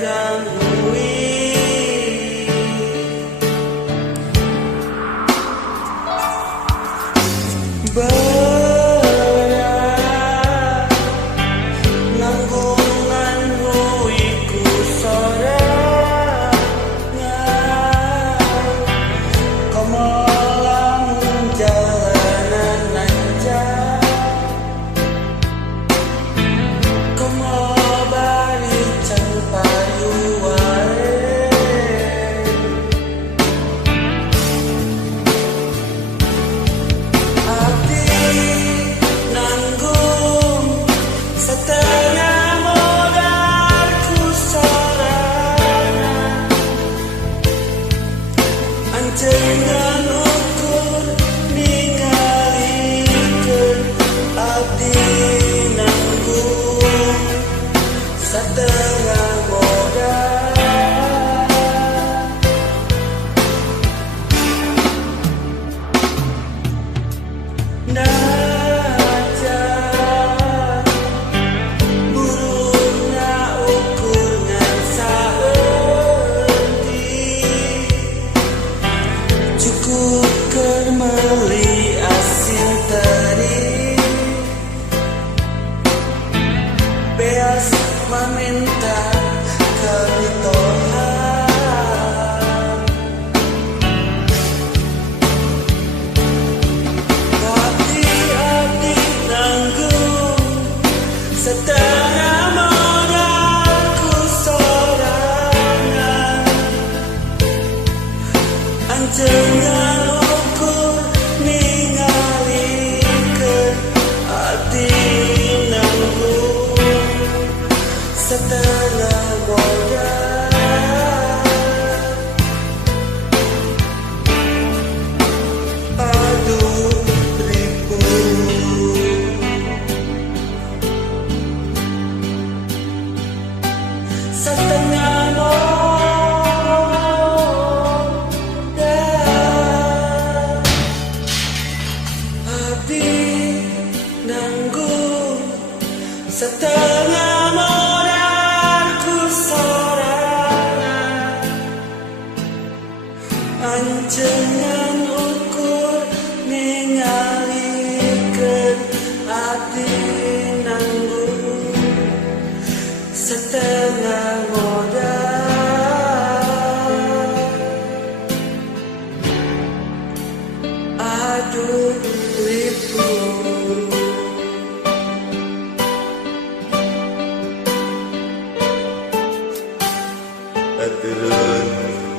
gangui berat nanggungan huiku sorangan komo lamun jalanan nanjak komo bari can payu wae abdi nanggung setengah modalku sorangan anjengan ukur ningalikeun abdi nanggung setengah modal najan burungna ukur ngan saeuti cukup keur meuli asin teri beas meminta kebutuhan abdi nanggung setengah modalku sorangan anjengan ukur ningalikeun abdi nanggung setengah modal aduh ribu setengah modal abdi nanggung setengah modalku sorangan anjengan ukur ningalikeun abdi nanggung setengah modal aduh ribu Aturun